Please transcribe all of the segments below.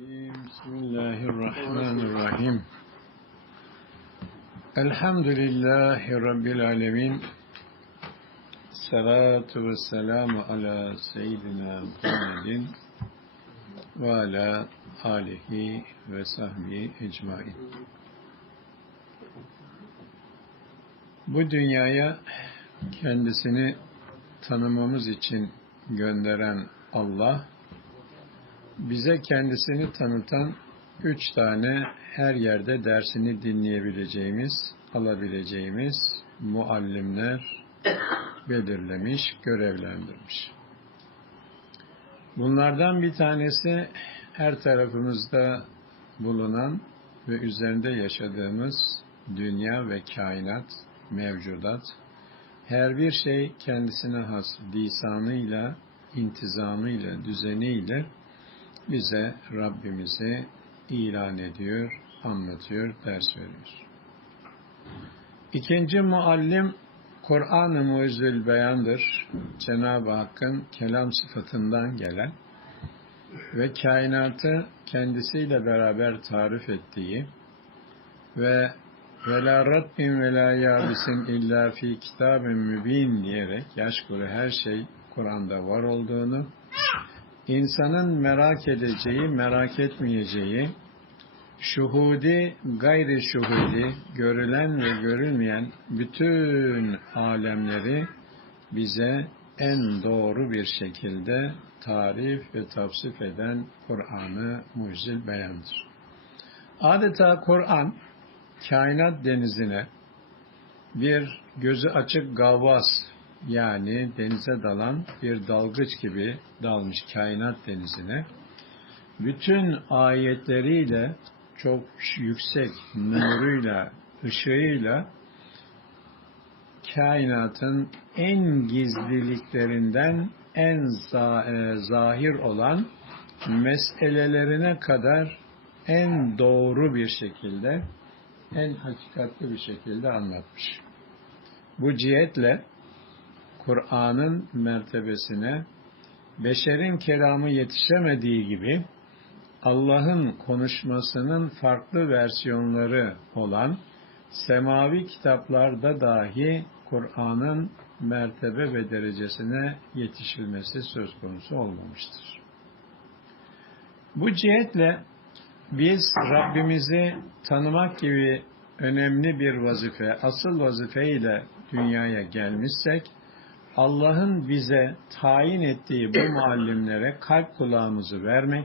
Bismillahirrahmanirrahim. Bismillahirrahmanirrahim. Elhamdülillahi Rabbil alemin. Salatu ve selamu ala seyyidina Muhammedin ve ala alihi ve sahbihi ecmain. Bu dünyaya kendisini tanımamız için gönderen Allah, bize kendisini tanıtan üç tane her yerde dersini dinleyebileceğimiz, alabileceğimiz muallimler belirlemiş, görevlendirmiş. Bunlardan bir tanesi her tarafımızda bulunan ve üzerinde yaşadığımız dünya ve kainat, mevcudat, her bir şey kendisine has lisanıyla, intizamıyla, düzeniyle bize Rabbimizi ilan ediyor, anlatıyor, ders veriyor. İkinci muallim Kur'an-ı Muizzül Beyan'dır. Cenab-ı Hakk'ın kelam sıfatından gelen ve kainatı kendisiyle beraber tarif ettiği ve rabbin ve la yabisin illa fi kitabin mübin diyerek yaşkuru her şey Kur'an'da var olduğunu, insanın merak edeceği, merak etmeyeceği, şuhudi, gayri şuhudi, görülen ve görülmeyen bütün alemleri bize en doğru bir şekilde tarif ve tavsif eden Kur'an'ı beyandır. Adeta Kur'an, kainat denizine bir gözü açık gavvas yani denize dalan bir dalgıç gibi dalmış kainat denizine bütün ayetleriyle çok yüksek nuruyla, ışığıyla kainatın en gizliliklerinden en zahir olan meselelerine kadar en doğru bir şekilde, en hakikatli bir şekilde anlatmış. Bu cihetle Kur'an'ın mertebesine beşerin kelamı yetişemediği gibi Allah'ın konuşmasının farklı versiyonları olan semavi kitaplarda dahi Kur'an'ın mertebe ve derecesine yetişilmesi söz konusu olmamıştır. Bu cihetle biz Rabbimizi tanımak gibi önemli bir vazife, asıl vazife ile dünyaya gelmişsek, Allah'ın bize tayin ettiği bu muallimlere kalp kulağımızı vermek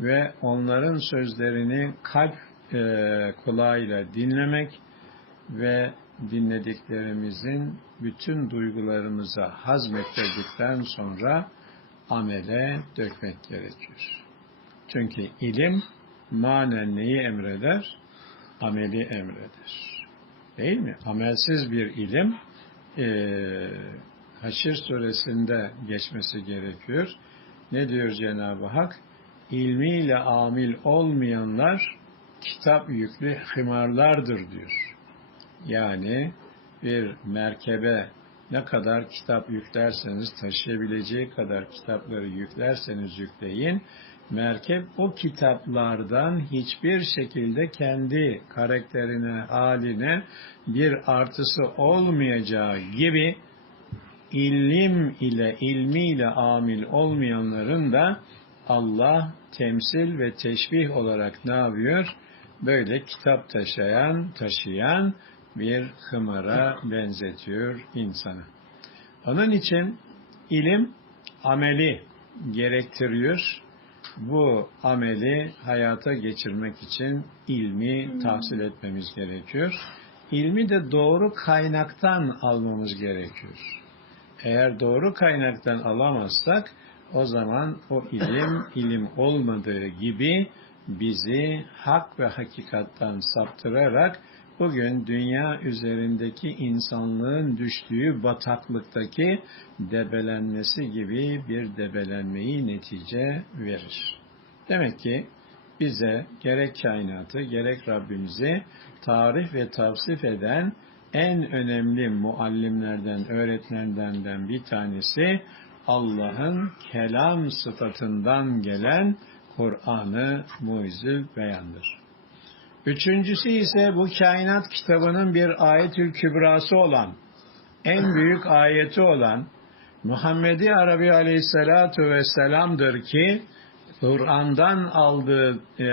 ve onların sözlerini kalp e, kulağıyla dinlemek ve dinlediklerimizin bütün duygularımıza hazmettirdikten sonra amele dökmek gerekiyor. Çünkü ilim manen neyi emreder? Ameli emreder. Değil mi? Amelsiz bir ilim e, Haşir suresinde geçmesi gerekiyor. Ne diyor Cenab-ı Hak? İlmiyle amil olmayanlar kitap yüklü hımarlardır diyor. Yani bir merkebe ne kadar kitap yüklerseniz taşıyabileceği kadar kitapları yüklerseniz yükleyin merkep o kitaplardan hiçbir şekilde kendi karakterine, haline bir artısı olmayacağı gibi ilim ile, ilmiyle amil olmayanların da Allah temsil ve teşbih olarak ne yapıyor? Böyle kitap taşıyan, taşıyan bir hımara benzetiyor insanı. Onun için ilim ameli gerektiriyor bu ameli hayata geçirmek için ilmi tahsil etmemiz gerekiyor. İlmi de doğru kaynaktan almamız gerekiyor. Eğer doğru kaynaktan alamazsak o zaman o ilim ilim olmadığı gibi bizi hak ve hakikattan saptırarak bugün dünya üzerindeki insanlığın düştüğü bataklıktaki debelenmesi gibi bir debelenmeyi netice verir. Demek ki bize gerek kainatı gerek Rabbimizi tarih ve tavsif eden en önemli muallimlerden, öğretmenlerden bir tanesi Allah'ın kelam sıfatından gelen Kur'an-ı Muizül Beyan'dır. Üçüncüsü ise bu kainat kitabının bir ayetül kübrası olan, en büyük ayeti olan Muhammedi Arabi Aleyhisselatu Vesselam'dır ki Kur'an'dan aldığı e,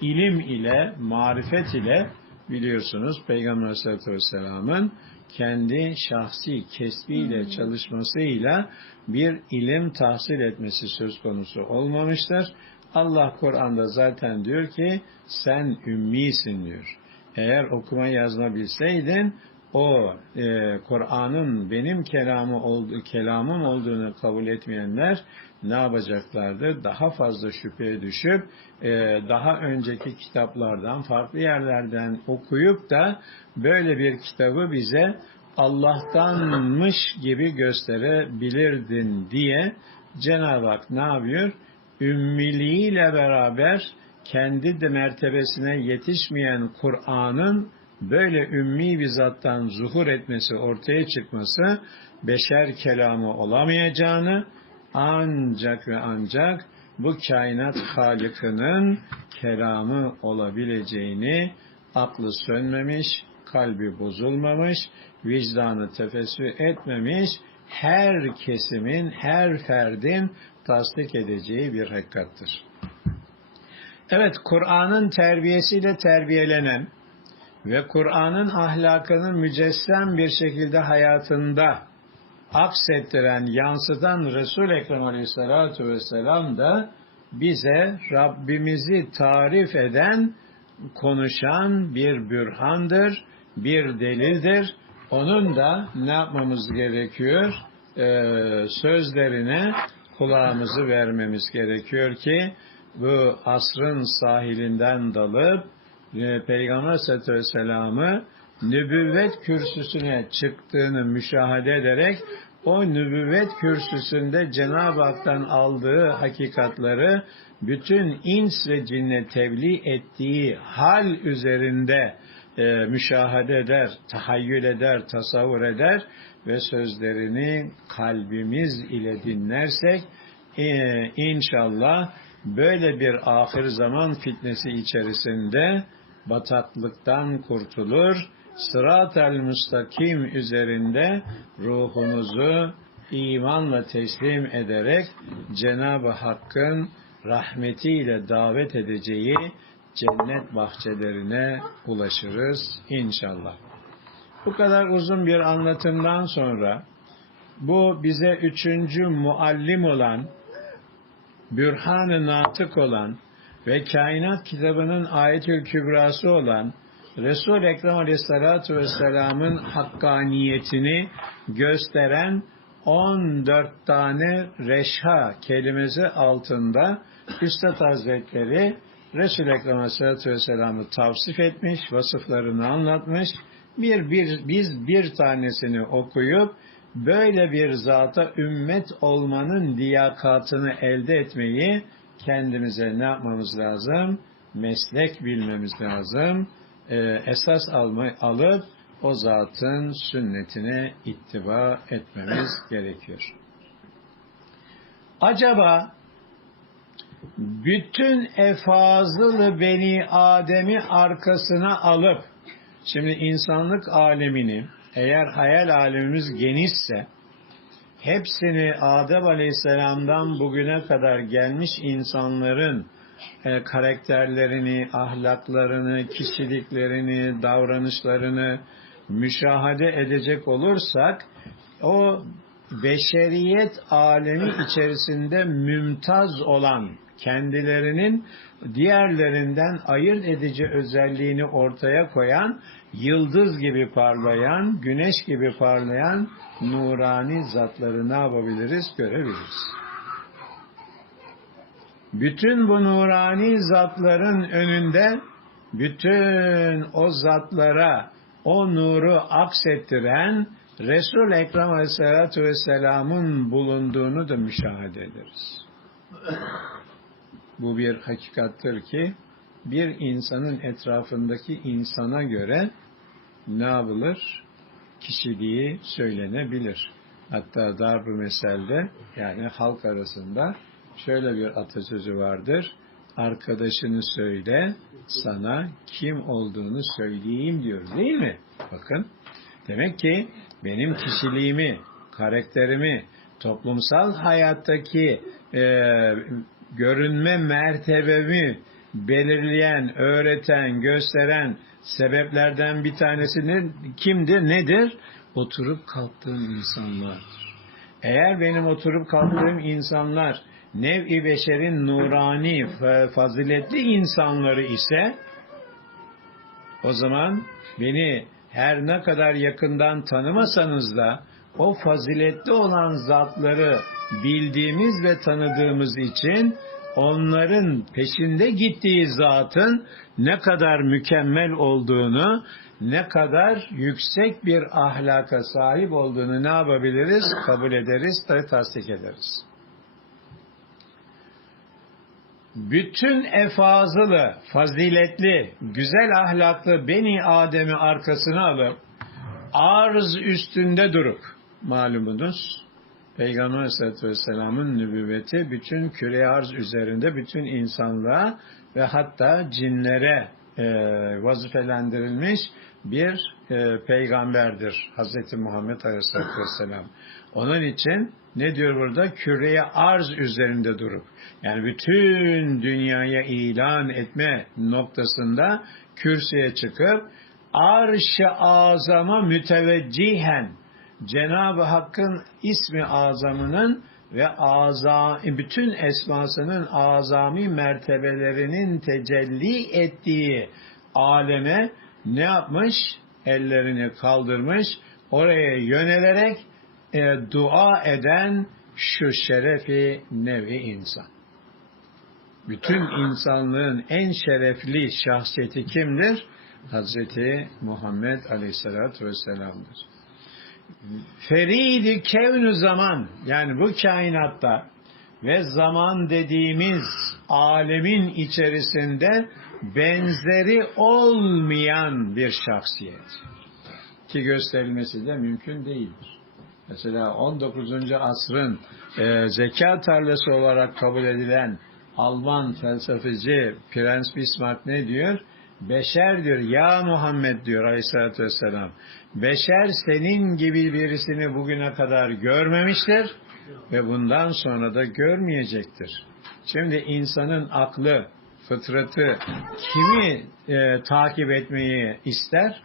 ilim ile, marifet ile biliyorsunuz Peygamber Aleyhisselatü Vesselam'ın kendi şahsi kesbiyle çalışmasıyla bir ilim tahsil etmesi söz konusu olmamıştır. Allah Kur'an'da zaten diyor ki sen ümmisin diyor. Eğer okuma yazma bilseydin o e, Kur'an'ın benim kelamı oldu, kelamım olduğunu kabul etmeyenler ne yapacaklardı? Daha fazla şüpheye düşüp e, daha önceki kitaplardan, farklı yerlerden okuyup da böyle bir kitabı bize Allah'tanmış gibi gösterebilirdin diye Cenab-ı Hak ne yapıyor? Ümmiliğiyle beraber kendi de mertebesine yetişmeyen Kur'an'ın böyle ümmi bir zattan zuhur etmesi, ortaya çıkması beşer kelamı olamayacağını ancak ve ancak bu kainat halikinin kelamı olabileceğini aklı sönmemiş, kalbi bozulmamış, vicdanı tefessür etmemiş, her kesimin, her ferdin tasdik edeceği bir hakikattır. Evet, Kur'an'ın terbiyesiyle terbiyelenen ve Kur'an'ın ahlakını mücessem bir şekilde hayatında aksettiren, yansıtan Resul Ekrem Aleyhisselatü Vesselam da bize Rabbimizi tarif eden, konuşan bir bürhandır, bir delildir. Onun da ne yapmamız gerekiyor? Ee, sözlerine kulağımızı vermemiz gerekiyor ki bu asrın sahilinden dalıp e, Peygamber Aleyhisselatü Vesselam'ı nübüvvet kürsüsüne çıktığını müşahede ederek o nübüvvet kürsüsünde Cenab-ı Hak'tan aldığı hakikatları bütün ins ve cinne tebliğ ettiği hal üzerinde e, müşahede eder, tahayyül eder, tasavvur eder ve sözlerini kalbimiz ile dinlersek e, inşallah böyle bir ahir zaman fitnesi içerisinde bataklıktan kurtulur, sırat-el müstakim üzerinde ruhumuzu imanla teslim ederek Cenab-ı Hakk'ın rahmetiyle davet edeceği cennet bahçelerine ulaşırız inşallah. Bu kadar uzun bir anlatımdan sonra bu bize üçüncü muallim olan, bürhan-ı natık olan ve kainat kitabının ayetül kübrası olan Resul-i Ekrem Aleyhisselatü Vesselam'ın hakkaniyetini gösteren 14 tane reşha kelimesi altında Üstad Hazretleri Resul-i Ekrem Aleyhisselatü Vesselam'ı tavsif etmiş, vasıflarını anlatmış. Bir, bir, biz bir tanesini okuyup böyle bir zata ümmet olmanın liyakatını elde etmeyi kendimize ne yapmamız lazım? Meslek bilmemiz lazım. Ee, esas alma, alıp o zatın sünnetine ittiba etmemiz gerekiyor. Acaba bütün efazılı beni Adem'i arkasına alıp şimdi insanlık alemini eğer hayal alemimiz genişse hepsini Adem Aleyhisselam'dan bugüne kadar gelmiş insanların e, karakterlerini, ahlaklarını, kişiliklerini, davranışlarını müşahede edecek olursak o beşeriyet alemi içerisinde mümtaz olan kendilerinin diğerlerinden ayırt edici özelliğini ortaya koyan, yıldız gibi parlayan, güneş gibi parlayan nurani zatları ne yapabiliriz? Görebiliriz. Bütün bu nurani zatların önünde bütün o zatlara o nuru aksettiren Resul Ekrem Aleyhisselatü Vesselam'ın bulunduğunu da müşahede ederiz. Bu bir hakikattır ki bir insanın etrafındaki insana göre ne yapılır? Kişiliği söylenebilir. Hatta darb meselde yani halk arasında şöyle bir atasözü vardır. arkadaşını söyle, sana kim olduğunu söyleyeyim diyor değil mi? Bakın, demek ki benim kişiliğimi, karakterimi, toplumsal hayattaki e, görünme mertebemi belirleyen, öğreten, gösteren sebeplerden bir tanesi ne, kimdir, nedir? Oturup kalktığım insanlardır. Eğer benim oturup kalktığım insanlar nev-i beşerin nurani, faziletli insanları ise o zaman beni her ne kadar yakından tanımasanız da o faziletli olan zatları bildiğimiz ve tanıdığımız için onların peşinde gittiği zatın ne kadar mükemmel olduğunu, ne kadar yüksek bir ahlaka sahip olduğunu ne yapabiliriz? Kabul ederiz, tasdik ederiz. Bütün efazılı, faziletli, güzel ahlaklı Beni Adem'i arkasına alıp arz üstünde durup malumunuz Peygamber Aleyhisselatü Vesselam'ın nübüvveti bütün küre arz üzerinde bütün insanlığa ve hatta cinlere e, vazifelendirilmiş bir e, peygamberdir Hz. Muhammed Aleyhisselatü Vesselam. Onun için ne diyor burada? Küreye arz üzerinde durup yani bütün dünyaya ilan etme noktasında kürsüye çıkıp arş-ı azama müteveccihen Cenab-ı Hakk'ın ismi azamının ve aza, bütün esmasının azami mertebelerinin tecelli ettiği aleme ne yapmış? Ellerini kaldırmış, oraya yönelerek e, dua eden şu şerefi nevi insan. Bütün insanlığın en şerefli şahsiyeti kimdir? Hazreti Muhammed Aleyhisselatü Vesselam'dır. Feridi kevnü zaman yani bu kainatta ve zaman dediğimiz alemin içerisinde benzeri olmayan bir şahsiyet. Ki gösterilmesi de mümkün değildir. Mesela 19. asrın e, zeka tarlası olarak kabul edilen Alman felsefeci Prens Bismarck ne diyor? Beşer diyor, ya Muhammed diyor aleyhissalatü vesselam. Beşer senin gibi birisini bugüne kadar görmemiştir ve bundan sonra da görmeyecektir. Şimdi insanın aklı, fıtratı kimi e, takip etmeyi ister?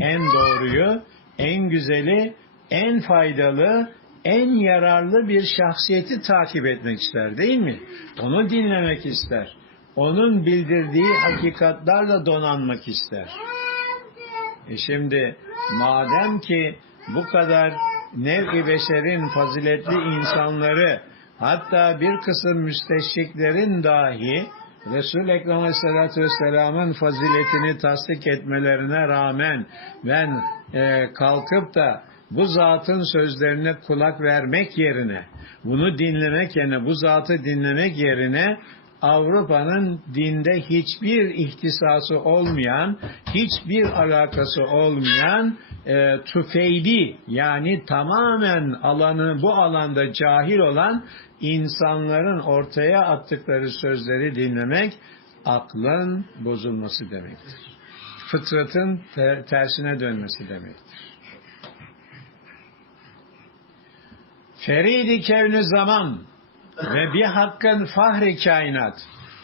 En doğruyu, en güzeli, en faydalı, en yararlı bir şahsiyeti takip etmek ister değil mi? Onu dinlemek ister. Onun bildirdiği hakikatlarla donanmak ister. E şimdi madem ki bu kadar nev-i beşerin faziletli insanları hatta bir kısım müsteşriklerin dahi Resul-i Ekrem Aleyhisselatü Vesselam'ın faziletini tasdik etmelerine rağmen ben e, kalkıp da bu zatın sözlerine kulak vermek yerine, bunu dinlemek yerine, bu zatı dinlemek yerine Avrupa'nın dinde hiçbir ihtisası olmayan, hiçbir alakası olmayan e, tüfeyli yani tamamen alanı bu alanda cahil olan insanların ortaya attıkları sözleri dinlemek aklın bozulması demektir. Fıtratın ter, tersine dönmesi demektir. Feridi kevni zaman ve bir hakkın fahri kainat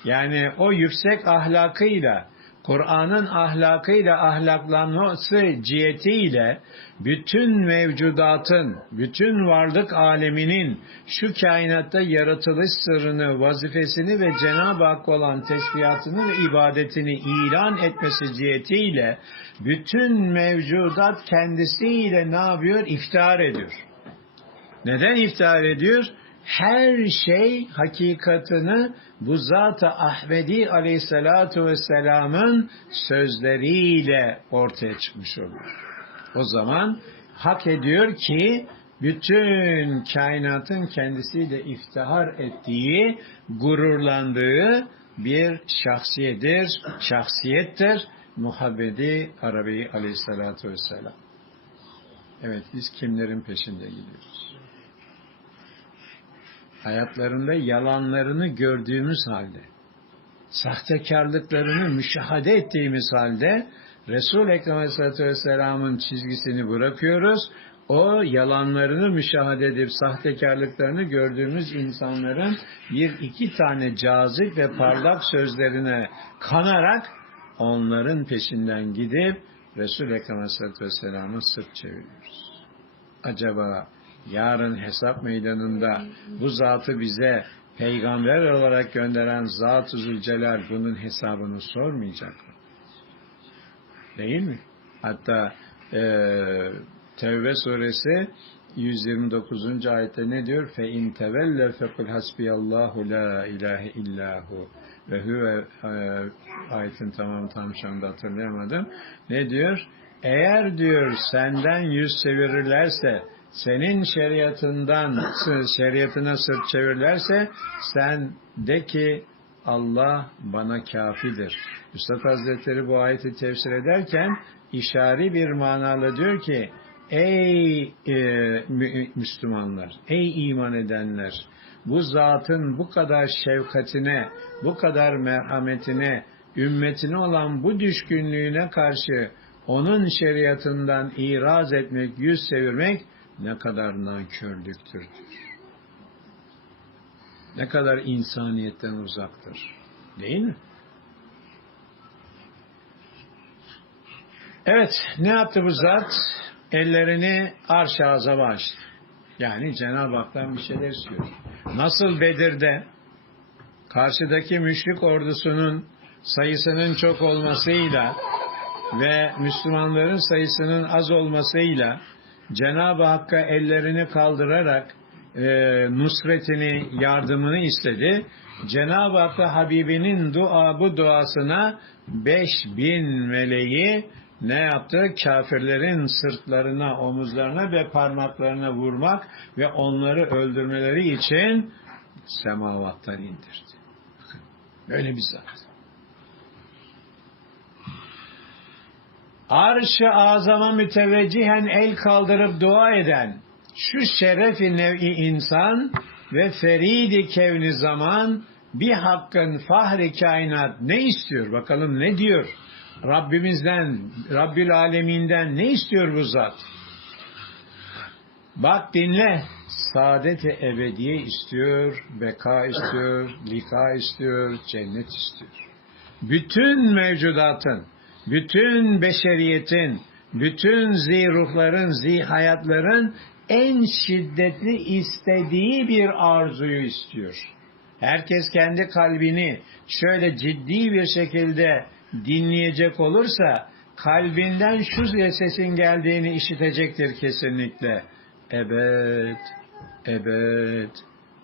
yani o yüksek ahlakıyla Kur'an'ın ahlakıyla ahlaklanması cihetiyle bütün mevcudatın, bütün varlık aleminin şu kainatta yaratılış sırrını, vazifesini ve Cenab-ı Hak olan tesbihatını ve ibadetini ilan etmesi cihetiyle bütün mevcudat kendisiyle ne yapıyor? İftihar ediyor. Neden iftihar ediyor? Her şey hakikatını bu Zat-ı Ahmedi Aleyhisselatu Vesselam'ın sözleriyle ortaya çıkmış olur. O zaman hak ediyor ki bütün kainatın kendisiyle iftihar ettiği, gururlandığı bir şahsiyedir, şahsiyettir. Muhabbedi Arabi Aleyhisselatu Vesselam. Evet biz kimlerin peşinde gidiyoruz? Hayatlarında yalanlarını gördüğümüz halde sahtekarlıklarını müşahede ettiğimiz halde Resul-i Ekrem Aleyhisselatü Vesselam'ın çizgisini bırakıyoruz. O yalanlarını müşahede edip sahtekarlıklarını gördüğümüz insanların bir iki tane cazip ve parlak sözlerine kanarak onların peşinden gidip Resul-i Ekrem Aleyhisselatü Vesselam'a sırt çeviriyoruz. Acaba yarın hesap meydanında bu zatı bize peygamber olarak gönderen Zat-ı Zülcelal bunun hesabını sormayacak mı? Değil mi? Hatta e, Tevbe suresi 129. ayette ne diyor? Fe in tevelle fekul hasbiyallahu la ilahe illahu ve huve e, ayetin tamam tam şu anda hatırlayamadım. Ne diyor? Eğer diyor senden yüz çevirirlerse senin şeriatından şeriatına sırt çevirirlerse sen de ki Allah bana kafidir. Üstad Hazretleri bu ayeti tefsir ederken işari bir manayla diyor ki ey e, mü- Müslümanlar, ey iman edenler bu zatın bu kadar şefkatine, bu kadar merhametine, ümmetine olan bu düşkünlüğüne karşı onun şeriatından iraz etmek, yüz çevirmek ne kadar nankörlüktür. diyor. Ne kadar insaniyetten uzaktır. Değil mi? Evet, ne yaptı bu zat? Ellerini arş-ı açtı. Yani Cenab-ı Hak'tan bir şeyler istiyor. Nasıl Bedir'de karşıdaki müşrik ordusunun sayısının çok olmasıyla ve Müslümanların sayısının az olmasıyla Cenab-ı Hakk'a ellerini kaldırarak e, nusretini, yardımını istedi. Cenab-ı Hak da Habibinin dua bu duasına 5000 meleği ne yaptı? Kafirlerin sırtlarına, omuzlarına ve parmaklarına vurmak ve onları öldürmeleri için semavattan indirdi. Böyle bir zat. Arş-ı azama müteveccihen el kaldırıp dua eden şu şerefi nev'i insan ve feridi kevni zaman bir hakkın fahri kainat ne istiyor? Bakalım ne diyor? Rabbimizden, Rabbül Aleminden ne istiyor bu zat? Bak dinle. Saadet-i ebediye istiyor, beka istiyor, lika istiyor, cennet istiyor. Bütün mevcudatın, bütün beşeriyetin, bütün ziruhların, zihayatların en şiddetli istediği bir arzuyu istiyor. Herkes kendi kalbini şöyle ciddi bir şekilde dinleyecek olursa kalbinden şu sesin geldiğini işitecektir kesinlikle. Ebed, ebed,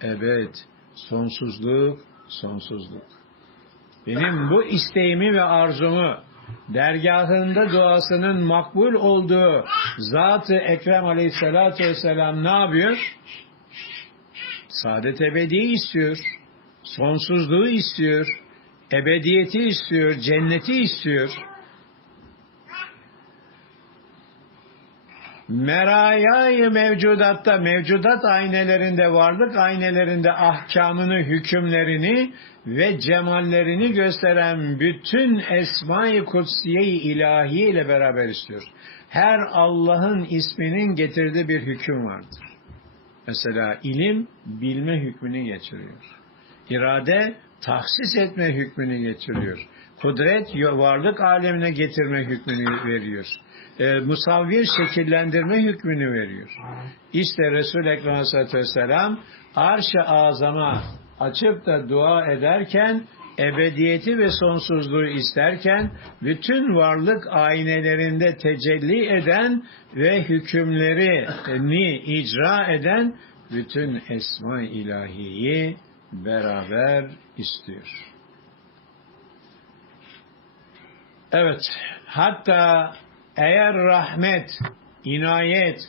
ebed, sonsuzluk, sonsuzluk. Benim bu isteğimi ve arzumu dergahında duasının makbul olduğu Zat-ı Ekrem Aleyhisselatü Vesselam ne yapıyor? Saadet ebedi istiyor. Sonsuzluğu istiyor. Ebediyeti istiyor. Cenneti istiyor. Merayayı mevcudatta, mevcudat aynelerinde, varlık aynelerinde ahkamını, hükümlerini ve cemallerini gösteren bütün Esma-i Kutsiye-i İlahiye ile beraber istiyor. Her Allah'ın isminin getirdiği bir hüküm vardır. Mesela ilim, bilme hükmünü getiriyor. İrade, tahsis etme hükmünü getiriyor. Kudret, varlık alemine getirme hükmünü veriyor e, musavvir şekillendirme hükmünü veriyor. İşte Resul-i Ekrem Aleyhisselatü Vesselam arş-ı azama açıp da dua ederken ebediyeti ve sonsuzluğu isterken bütün varlık aynelerinde tecelli eden ve hükümlerini icra eden bütün esma ilahiyi beraber istiyor. Evet, hatta eğer rahmet, inayet,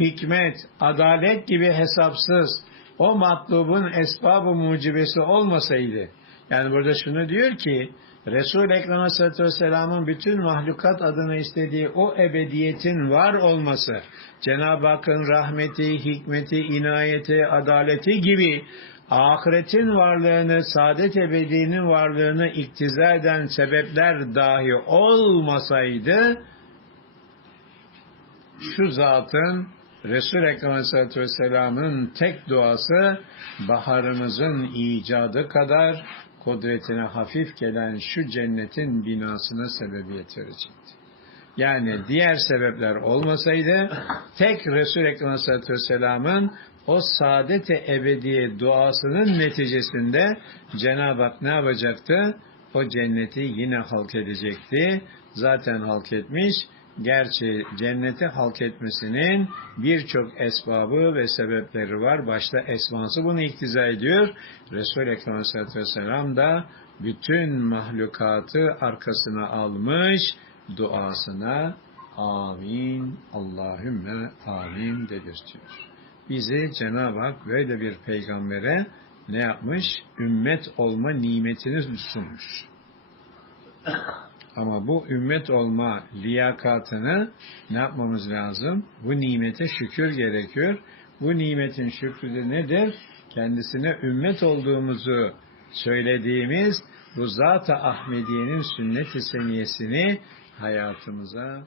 hikmet, adalet gibi hesapsız o matlubun esbabı mucibesi olmasaydı, yani burada şunu diyor ki, Resul-i Ekrem Aleyhisselatü Vesselam'ın bütün mahlukat adına istediği o ebediyetin var olması, Cenab-ı Hakk'ın rahmeti, hikmeti, inayeti, adaleti gibi ahiretin varlığını, saadet ebedinin varlığını iktiza eden sebepler dahi olmasaydı, şu zatın Resul Aleyhisselatü Vesselam'ın tek duası baharımızın icadı kadar kudretine hafif gelen şu cennetin binasına sebebiyet verecekti. Yani diğer sebepler olmasaydı tek Resul Aleyhisselatü Vesselam'ın o saadet-i ebediye duasının neticesinde Cenab-ı Hak ne yapacaktı? O cenneti yine halk edecekti. Zaten halk etmiş. Gerçi cenneti halk etmesinin birçok esbabı ve sebepleri var. Başta esması bunu iktiza ediyor. Resul-i Ekrem Aleyhisselatü Vesselam da bütün mahlukatı arkasına almış duasına amin Allahümme amin dedirtiyor. Bizi Cenab-ı Hak böyle bir peygambere ne yapmış? Ümmet olma nimetini sunmuş. Ama bu ümmet olma liyakatını ne yapmamız lazım? Bu nimete şükür gerekiyor. Bu nimetin şükrü de nedir? Kendisine ümmet olduğumuzu söylediğimiz bu Zat-ı Ahmediye'nin sünnet-i seniyesini hayatımıza